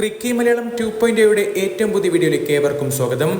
ക്രിക്കി മലയാളം 2.0 ഏറ്റവും പുതിയ വീഡിയോയിലേക്ക് ഏവർക്കും സ്വാഗതം.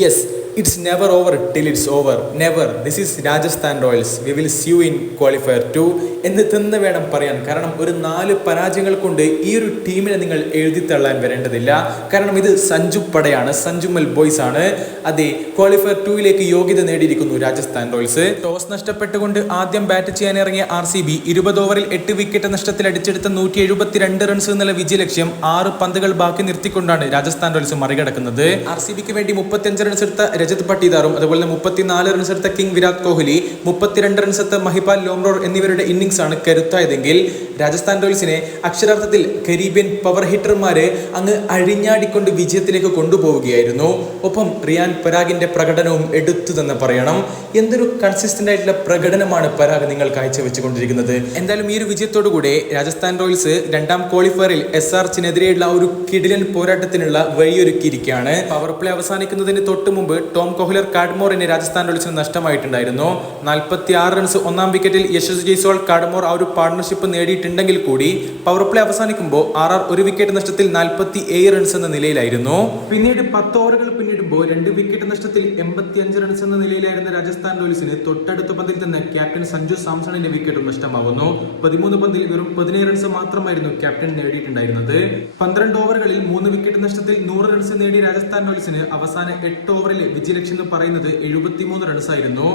Yes, it's never over till it's over. Never. This is Rajasthan royals. We will see you in qualifier 2 എന്ന് തന്നെ വേണം പറയാൻ. കാരണം ഒരു 4 പരാജയങ്ങൾ കൊണ്ട് ഈ ഒരു ടീമിനെ നിങ്ങൾ എഴുതിത്തള്ളാൻ വരേണ്ടതില്ല. കാരണം ഇത് സഞ്ജു പടയാണ്, സഞ്ജുമൽ ബോയ്സ് ആണ്. അതെ, ക്വാളിഫയർ 2 യോഗ്യത നേടിയിരിക്കുന്നു രാജസ്ഥാൻ റോയൽസ്. ടോസ് നഷ്ടപ്പെട്ടുകൊണ്ട് ആദ്യം ബാറ്റ് ചെയ്യാൻ ഇറങ്ങിയ RCB 20 ഓവറിൽ 8 വിക്കറ്റ് നഷ്ടത്തിൽ അടിച്ചെടുത്ത 172 റൺസ് എന്നുള്ള വിജയലക്ഷ്യം 6 പന്തുകൾ ബാക്കി നിർത്തിക്കൊണ്ടാണ് രാജസ്ഥാൻ റോയൽസ് മറികടക്കുന്നത്. RCBക്ക് വേണ്ടി 35 റൺസ് എടുത്ത രജത് പട്ടീദാറും അതുപോലെ 34 റൺസ് എടുത്ത കിങ് വിരാട് കോഹ്ലി, 32 റൺസ് എടുത്ത മഹിപാൽ ലോംറോർ എന്നിവരുടെ ഇന്നിംഗ്സ് ആണ് കരുത്തായതെങ്കിൽ രാജസ്ഥാൻ റോയൽസിനെ അക്ഷരാർത്ഥത്തിൽ കരീബിയൻ പവർ ഹിറ്റർമാര് അങ്ങ് അഴിഞ്ഞാടിക്കൊണ്ട് വിജയത്തിലേക്ക് കൊണ്ടുപോവുകയായിരുന്നു. ഒപ്പം റിയാൻ പരാഗിന്റെ പ്രകടനവും എടുത്തു തന്നെ പറയണം. എന്തൊരു കൺസിസ്റ്റന്റ് ആയിട്ടുള്ള പ്രകടനമാണ് പരാഗ് നിങ്ങൾ കാഴ്ചവെച്ചുകൊണ്ടിരിക്കുന്നത്. എന്തായാലും ഈ ഒരു വിജയത്തോടു കൂടെ രാജസ്ഥാൻ റോയൽസ് രണ്ടാം ക്വാളിഫയറിൽ SRച്ചിനെതിരെയുള്ള ഒരു കിടിലൻ പോരാട്ടത്തിനുള്ള വഴിയൊരുക്കിയിരിക്കുകയാണ്. പവർ പ്ലേ അവസാനിക്കുന്നതിന് തൊട്ട് മുമ്പ് ടോം കോഹ്ലർ കാഡ്മോറിനെ രാജസ്ഥാൻ റോയൽസിന് നഷ്ടമായിട്ടുണ്ടായിരുന്നു. 46 റൺസ് ഒന്നാം വിക്കറ്റിൽ യശസ്വി ജയ്സ്വാൾ കാഡ്മോർ ആ ഒരു പാർട്ണർഷിപ്പ് നേടിയിട്ടുണ്ടെങ്കിൽ കൂടി പവർ പ്ലേ അവസാനിക്കുമ്പോൾ RR ഒരു വിക്കറ്റ് നഷ്ടത്തിൽ 47 റൺസ് എന്ന നിലയിലായിരുന്നു. പിന്നീട് 10 ഓവറുകൾ പിന്നിടുമ്പോൾ 2 വിക്കറ്റ് നഷ്ടത്തിൽ 85 റൺസ് എന്ന നിലയിലായിരുന്ന രാജസ്ഥാൻ റോയൽസിന് തൊട്ടടുത്ത പന്തിൽ തന്നെ ക്യാപ്റ്റൻ സഞ്ജു സാംസണിന്റെ വിക്കറ്റും നഷ്ടമാവുന്നു. 13 പന്തിൽ വെറും 17 റൺസ് മാത്രമായിരുന്നു ക്യാപ്റ്റൻ നേടിയിട്ടുണ്ടായിരുന്നത്. 12 ഓവറുകളിൽ 3 വിക്കറ്റ് നഷ്ടത്തിൽ 100 റൺസ് നേടിയ രാജസ്ഥാൻ റോയൽസിന് അവസാന 8 ഓവറിൽ വിജയലക്ഷ്യം എന്ന് പറയുന്നത് 73 റൺസ് ആയിരുന്നു.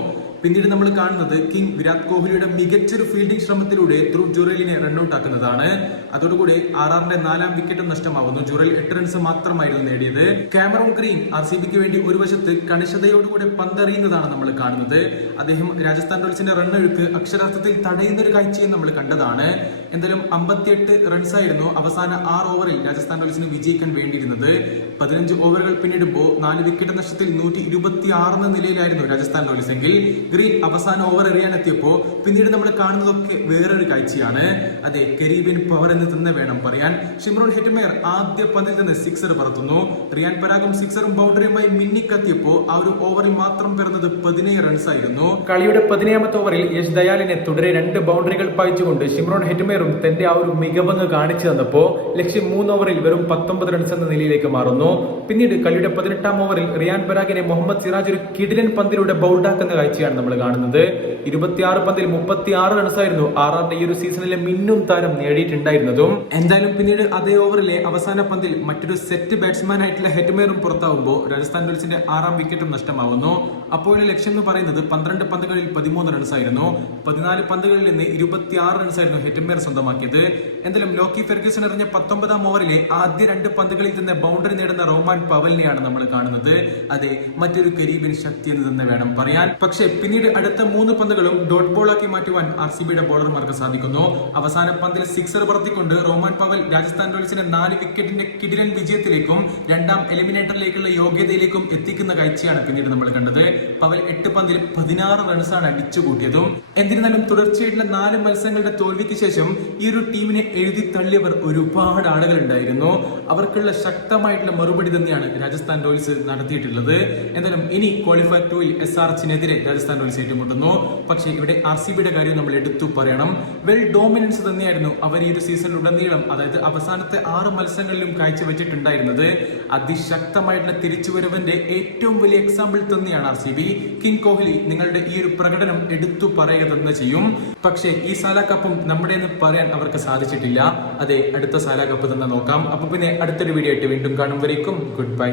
പിന്നീട് നമ്മൾ കാണുന്നത് കിങ് വിരാട് കോഹ്ലിയുടെ മികച്ചൊരു ഫീൽഡിംഗ് ശ്രമത്തിലൂടെ ധ്രുവ് ജുറേലിനെ റൺഔട്ട് ആക്കുന്നതാണ്. അതോടുകൂടി RRന്റെ 4ാം വിക്കറ്റും നഷ്ടമാവുന്നു. ജുറേൽ 8 റൺസ് മാത്രമായിരുന്നു നേടിയത്. കാമറൂൺ ഗ്രീൻ RCBക്ക് വേണ്ടി ഒരു വശത്ത് കണിശതയോടുകൂടെ പന്തെറിയുന്നതാണ് നമ്മൾ കാണുന്നത്. അദ്ദേഹം രാജസ്ഥാൻ റോയൽസിന്റെ റണ്ണൊഴുക്ക് അക്ഷരാർത്ഥത്തിൽ തടയുന്ന ഒരു കാഴ്ചയും നമ്മൾ കണ്ടതാണ്. എന്തായാലും 58 റൺസ് ആയിരുന്നു അവസാന 6 ഓവറിൽ രാജസ്ഥാൻ റോയൽസിന് വിജയിക്കാൻ വേണ്ടിയിരുന്നത്. 15 ഓവറുകൾ പിന്നിടുമ്പോൾ 4 വിക്കറ്റ് നഷ്ടത്തിൽ 126 എന്ന നിലയിലായിരുന്നു രാജസ്ഥാൻ റോയൽസ് എങ്കിൽ ഗ്രീൻ അവസാന ഓവർ എറിയാനെത്തിയപ്പോൾ പിന്നീട് നമ്മൾ കാണുന്നതൊക്കെ വേറൊരു കാഴ്ചയാണ്. അതെ, കരീബിയൻ പവർ എന്ന് തന്നെ വേണം പറയാൻ. ഷിംറോൺ ഹെറ്റ്മെയർ ആദ്യ പന്തിൽ തന്നെ സിക്സർ പറത്തുന്നു. റിയാൻ പരാഗും സിക്സറും ബൗണ്ടറിയുമായി മിന്നിക്കത്തിയപ്പോൾ ആ ഒരു ഓവറിൽ മാത്രം പിറന്നത് 17 റൺസ് ആയിരുന്നു. കളിയുടെ 17ാമത്തെ ഓവറിൽ യശ് ദയാലിനെ തുടരെ 2 ബൗണ്ടറികൾ പായിച്ചുകൊണ്ട് ഷിംറോൺ ഹെറ്റ്മെയറും തന്റെ ആ ഒരു മികവങ്ങ് കാണിച്ചു തന്നപ്പോൾ ലക്ഷ്യം 3 ഓവറിൽ വെറും 19 റൺസ് എന്ന നിലയിലേക്ക് മാറുന്നു. പിന്നീട് കളിയുടെ 18ാം ഓവറിൽ റിയാൻ പരാഗിനെ മുഹമ്മദ് സിറാജ് ഒരു കിടിലൻ പന്തിലൂടെ ബൗൾഡാക്കുന്ന കാഴ്ചയാണ് നമ്മൾ കാണുന്നത്. 26 പന്തിൽ 36 റൺസ് ആയിരുന്നു RRന്റെ ഈ ഒരു സീസണിലെ മിന്നും താരം നേടിയിട്ടുണ്ടായിരുന്നതും. എന്തായാലും പിന്നീട് അതേ ഓവറിലെ അവസാന പന്തിൽ മറ്റൊരു സെറ്റ് ബാറ്റ്സ്മാൻ ആയിട്ടുള്ള ഹെറ്റ്മെയറും പുറത്താവുമ്പോൾ രാജസ്ഥാൻ റോയൽസിന്റെ 6ാം വിക്കറ്റും നഷ്ടമാവുന്നു. അപ്പോൾ ലക്ഷ്യം എന്ന് പറയുന്നത് 12 പന്തുകളിൽ 13 റൺസ് ആയിരുന്നു. 14 പന്തുകളിൽ നിന്ന് 26 റൺസ് ആയിരുന്നു ഹെറ്റ്മെയർ സ്വന്തമാക്കിയത്. എന്തായാലും ലോക്കി ഫെർഗ്യൂസൺ എറിഞ്ഞ 19ാം ഓവറിലെ ആദ്യ 2 പന്തുകളിൽ തന്നെ ബൗണ്ടറി നേടുന്ന റോമാൻ പവലിനെയാണ് നമ്മൾ കാണുന്നത്. അതെ, മറ്റൊരു കരീബിയൻ ശക്തി എന്ന് തന്നെ വേണം പറയാൻ. പക്ഷേ പിന്നീട് അടുത്ത 3 പന്തുകളും ഡോട്ട് ബോൾ ആക്കി മാറ്റുവാൻ RCBയുടെ ബോളർമാർക്ക് സാധിക്കുന്നു. അവസാന പന്തിൽ സിക്സർ പറത്തിക്കൊണ്ട് റോമാൻ പവൽ രാജസ്ഥാൻ റോയൽസിന്റെ 4 വിക്കറ്റിന്റെ കിടിലൻ വിജയത്തിലേക്കും 2ാം എലിമിനേറ്ററിലേക്കുള്ള യോഗ്യതയിലേക്കും എത്തിക്കുന്ന കാഴ്ചയാണ് പിന്നീട് നമ്മൾ കണ്ടത്. പവൽ 8 പന്തിൽ 16 റൺസാണ് അടിച്ചുകൂട്ടിയതും. എന്നിരുന്നാലും തുടർച്ചയായിട്ടുള്ള 4 മത്സരങ്ങളുടെ തോൽവിക്ക് ശേഷം ഈ ഒരു ടീമിനെ എഴുതി തള്ളിയവർ ഒരുപാട് ആളുകൾ ഉണ്ടായിരുന്നു. അവർക്കുള്ള ശക്തമായിട്ടുള്ള മറുപടി തന്നെയാണ് രാജസ്ഥാൻ റോയൽസ് നടത്തിയിട്ടുള്ളത്. എന്തായാലും ഇനി ക്വാളിഫയർ 2 SRച്ചിനെതിരെ രാജസ്ഥാൻ റോയൽസ് ഏറ്റുമുട്ടുന്നു. പക്ഷേ ഇവിടെ RCBയുടെ കാര്യം നമ്മൾ എടുത്തു പറയണം. വെൽ ഡോമിനൻസ് തന്നെയായിരുന്നു അവർ ഈ ഒരു സീസണിലുടനീളം, അതായത് അവസാനത്തെ 6 മത്സരങ്ങളിലും കാഴ്ചവെച്ചിട്ടുണ്ടായിരുന്നത്. അതിശക്തമായിട്ടുള്ള തിരിച്ചുവരവിന്റെ ഏറ്റവും വലിയ എക്സാമ്പിൾ തന്നെയാണ് RCB. കിങ് കോഹ്ലി നിങ്ങളുടെ ഈ ഒരു പ്രകടനം എടുത്തു പറയുക തന്നെ ചെയ്യും. പക്ഷേ ഈ സാല കപ്പും നമ്മുടെ എന്ന് പറയാൻ അവർക്ക് സാധിച്ചിട്ടില്ല. അതെ, അടുത്ത സാല കപ്പ് തന്നെ നോക്കാം. അപ്പൊ പിന്നെ അടുത്തൊരു വീഡിയോ ആയിട്ട് വീണ്ടും കാണുമ്പോഴേക്കും ഗുഡ് ബൈ.